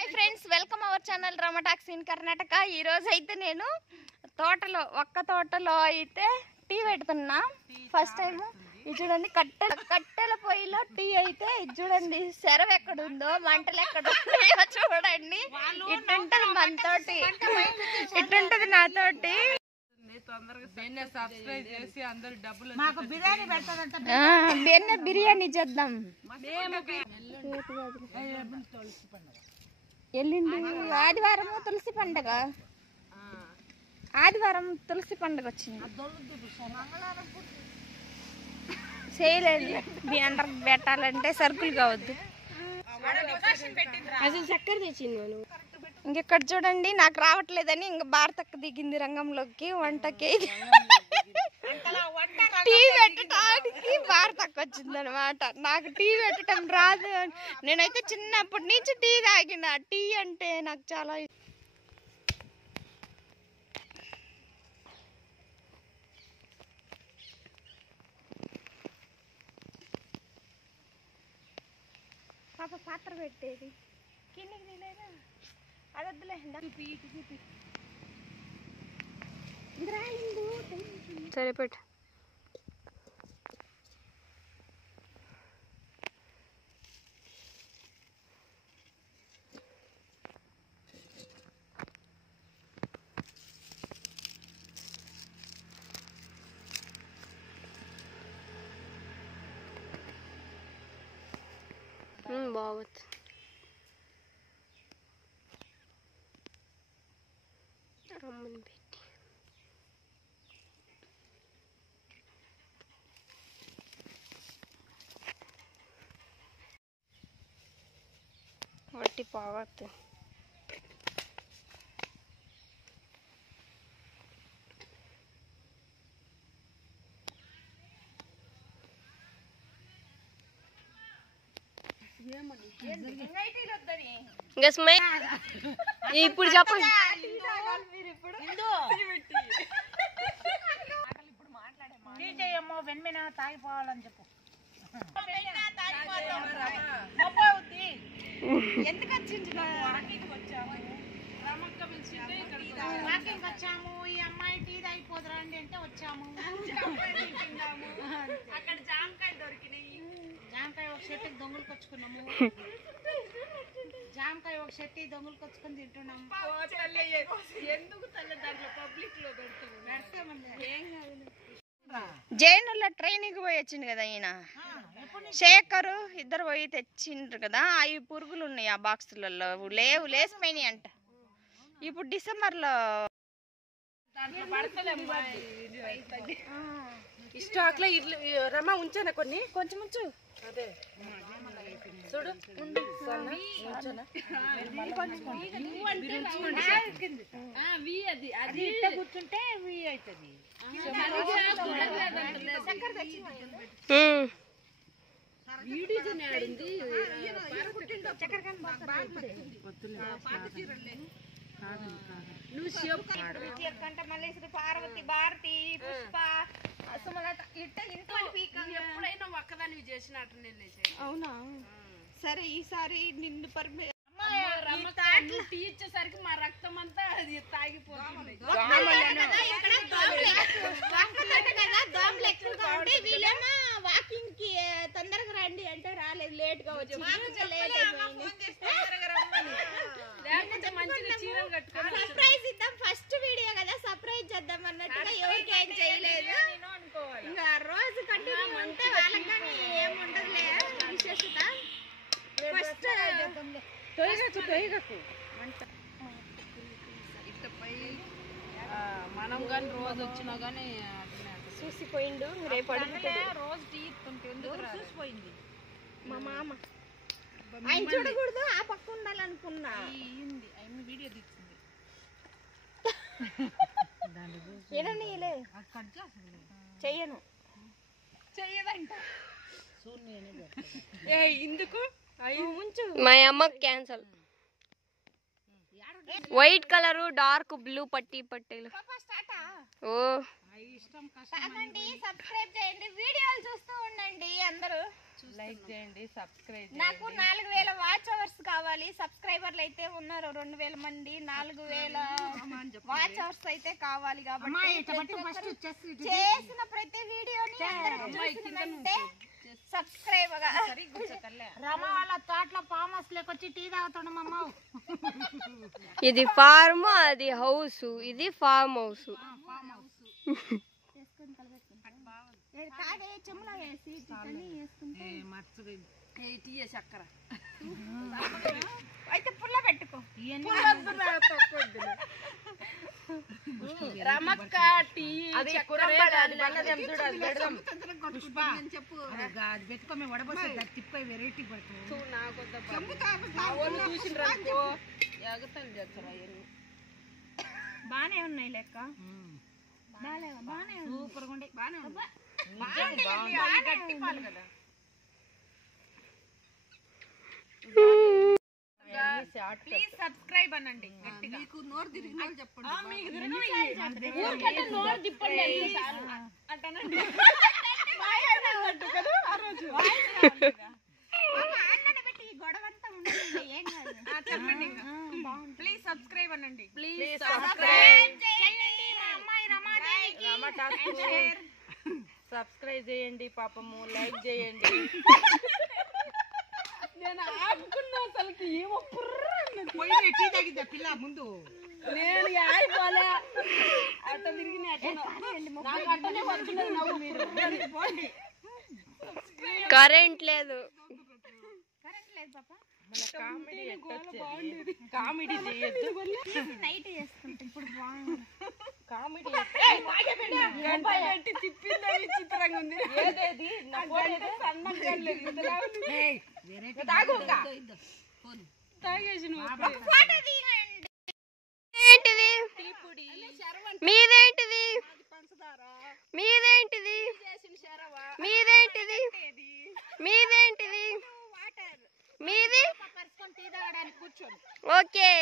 Hi friends, welcome our channel రమటాక్స్ in Karnataka. ఈ రోజు అయితే నేను తోటలో అయితే టీ పెడుతున్నా. ఫస్ట్ టైం ఇది చూడండి, కట్టెల పొయ్యిలో టీ అయితే ఇది చూడండి. సెరవు ఎక్కడుందో, మంటలు ఎక్కడున్నాయో చూడండి. ఇట్టుంటది మనతోటి, ఇట్టుంటది నాతోటి. బిర్యానీ చేద్దాం. ఎల్లుండి ఆదివారం తులసి పండుగ. ఆదివారం తులసి పండుగ వచ్చింది. చేయలేదు, బియ్యం పెట్టాలంటే సరుకులు కావద్దు. అసలు చక్కెర తెచ్చింది. ఇంకెక్కడ చూడండి, నాకు రావట్లేదని ఇంక భారతక్క దిగింది రంగంలోకి. వంటకి టీ పెట్టడానికి భారతక్క వచ్చింది అనమాట. నాకు టీ పెట్టడం రాదు. నేనైతే చిన్నప్పటి నుంచి టీ తాగిన. టీ అంటే నాకు చాలా పాప పాత్ర పెట్టేది కిందికి తీలేదా, అదొద్దులే. సరే పెట్టు. బాగుంది. అమ్మని పెట్టి వట్టి పోవద్దు. ఇప్పుడు చెప్పండి. వెన్మిన తాగిపోవాలని చెప్పు. ఎందుకు వచ్చింది? వాకింగ్ వచ్చాము. ఈ అమ్మాయి టీ తాగిపోదురా అండి అంటే వచ్చాము. అక్కడ జామకాయ దొరికినాయి. జామకాయ ఒక చెట్టుకి దొంగలకు వచ్చుకున్నాము. జామకాయ ఒక చెట్టు దొంగలకు వచ్చుకొని తింటున్నాము. ఎందుకు తల్లి దాంట్లో పబ్లిక్ లో పెడతామండి. ఏం కాదు. జైనుల్లో ట్రైనింగ్ పోయి వచ్చింది కదా ఈయన శేఖరు, ఇద్దరు పోయి తెచ్చిండ్రు కదా. అవి పురుగులు ఉన్నాయి ఆ బాక్సులలో, లేసిపోయినాయి అంట. ఇప్పుడు డిసెంబర్లో స్టాక్ లో రమా ఉంచానా కొన్ని, కొంచెం ఉంచు. అదే చూడు, కూర్చుంటే అవుతుంది. మల్లేశ్వరి, పార్వతి, భారతి, పుష్ప, సుమలత ఎప్పుడైనా ఒక్కదాన్ని చేసినట్టు. అవునా? సరే, ఈసారి నిన్ను టీ ఇచ్చేసరికి మా రక్తం అంతా అది తాగిపోతుంది. వీళ్ళేమో వాకింగ్ కి తొందరగా రండి అంటే రాలేదు, లేట్ గా వచ్చి. సర్ప్రైజ్ ఇద్దాం, ఫస్ట్ వీడియో కదా, సర్ప్రైజ్ చేద్దాం అన్నట్టుగా ఎవరికి ఏం చేయలేదు. ఇంకా రోజు కంటిన్యూ ఉంటే వాళ్ళకి కానీ ఏముండదులే విశేషత. ఫస్ట్ మనం కానీ రోజు వచ్చినా కానీ చూసిపోయిండు. రేపు రోజు టీ చూసిపోయింది మా మామ. ఆయన చూడకూడదు, ఆ పక్క ఉండాలనుకున్నా. వీడియో తీసింది. ఏనీలే చెయ్యను, చెయ్యదంట. ఇందుకు మా అమ్మకి cancel. White colour dark blue పట్టీలు. ఓ ఇష్టం కాకండి సబ్స్క్రైబ్ చేయండి, వీడియోలు చూస్తూ ఉండండి అందరూ. లైక్ చేయండి, సబ్స్క్రైబ్ నాకు 4000 వాచ్ అవర్స్ కావాలి. సబ్స్క్రైబర్లు అయితే ఉన్నారు 2000 మంది. 4000 వాచ్ అవర్స్ అయితే కావాలి కాబట్టి చేసిన ప్రతి వీడియోని సబ్స్క్రైబ్ గా. రమ వాళ్ళ తోటలో ఫామ్ హౌస్ లేకొచ్చి టీ తాగుతాడు మమ్మ. ఇది ఫార్మ్, అది హౌస్, ఇది ఫార్మ్ హౌస్. చెమ్ములో వేసి చక్కర అయితే పుల్ల పెట్టుకో. రమక్క టీ పెట్టుకో, మేము వడబోసి తిప్పుకో వెరైటీ పడుతుంది. బానే ఉన్నాయి లెక్క, బానే సూపర్ గా ఉండే. బానే ఉంది. ప్లీజ్ సబ్స్క్రైబ్ అనండి. మీకు నోరు తిరిగిన చెప్పండి. నోరు తిప్పండి అంటానండి. గొడవంతా ఉండదు, ఏం కాదు. చెప్పండి. ప్లీజ్ సబ్స్క్రైబ్ అనండి. ప్లీజ్ సబ్స్క్రైబ్ చేయండి పాపము, లైక్ చేయండి. నేను ఆపుకున్నా అసలుకి ఏమో టీ తాగిద్దా పిల్ల ముందు. నేను ఆగిపోలే, అట్ట తిరిగి అట్టనే వచ్చినది నవ్వు. మీరు పోండి. కరెంట్ లేదు. కామెడీ చేయొద్దు. నైట్ చేసుకుంటా ఇప్పుడు బాగుంది. కామెడీ తిప్పింది విచిత్రంగా ఉంది. ఏదేది సన్నగా తాగేసి ఏంటిది మీదేంటిది? మీదేంటిది? మీదేంటిది? మీదేంటిది? మీది ఓకే.